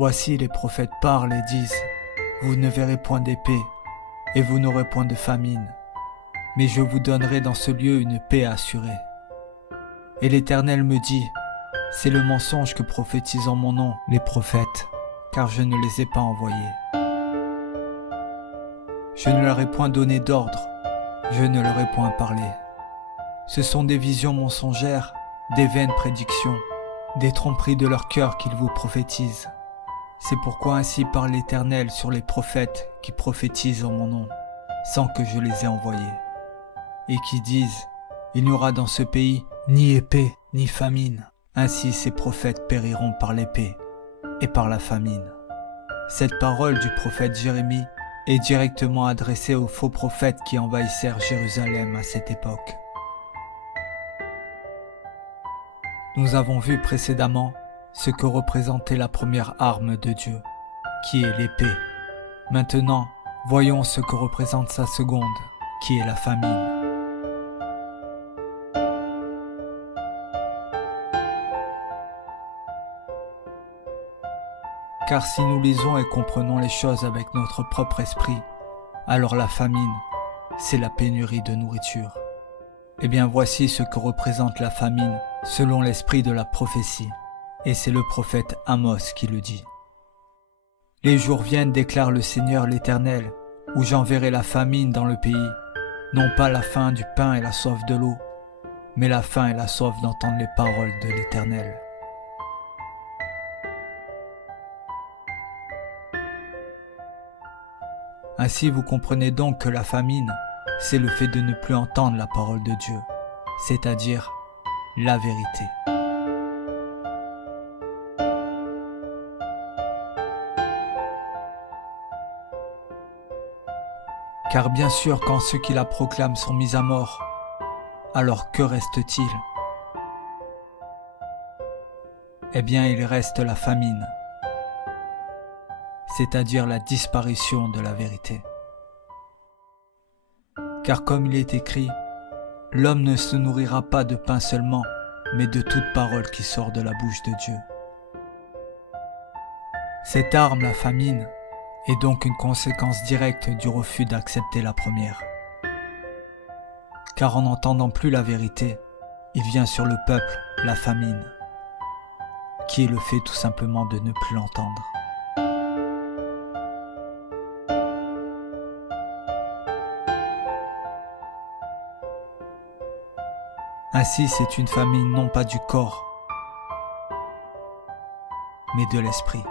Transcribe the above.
Voici les prophètes parlent et disent, vous ne verrez point d'épée, et vous n'aurez point de famine, mais je vous donnerai dans ce lieu une paix assurée. Et l'Éternel me dit, c'est le mensonge que prophétisent en mon nom les prophètes, car je ne les ai pas envoyés. Je ne leur ai point donné d'ordre, je ne leur ai point parlé. Ce sont des visions mensongères, des vaines prédictions, des tromperies de leur cœur qu'ils vous prophétisent. C'est pourquoi ainsi parle l'Éternel sur les prophètes qui prophétisent en mon nom, sans que je les ai envoyés, et qui disent, il n'y aura dans ce pays ni épée, ni famine. Ainsi ces prophètes périront par l'épée et par la famine. Cette parole du prophète Jérémie est directement adressée aux faux prophètes qui envahissèrent Jérusalem à cette époque. Nous avons vu précédemment ce que représentait la première arme de Dieu, qui est l'épée. Maintenant, voyons ce que représente sa seconde, qui est la famine. Car si nous lisons et comprenons les choses avec notre propre esprit, alors la famine, c'est la pénurie de nourriture. Eh bien voici ce que représente la famine selon l'esprit de la prophétie. Et c'est le prophète Amos qui le dit. Les jours viennent, déclare le Seigneur l'Éternel, où j'enverrai la famine dans le pays, non pas la faim du pain et la soif de l'eau, mais la faim et la soif d'entendre les paroles de l'Éternel. Ainsi vous comprenez donc que la famine, c'est le fait de ne plus entendre la parole de Dieu, c'est-à-dire la vérité. Car bien sûr, quand ceux qui la proclament sont mis à mort, alors que reste-t-il? Eh bien, il reste la famine, c'est-à-dire la disparition de la vérité. Car comme il est écrit, l'homme ne se nourrira pas de pain seulement, mais de toute parole qui sort de la bouche de Dieu. Cette arme, la famine, est donc une conséquence directe du refus d'accepter la première. Car en n'entendant plus la vérité, il vient sur le peuple la famine, qui est le fait tout simplement de ne plus l'entendre. Ainsi, c'est une famine non pas du corps, mais de l'esprit.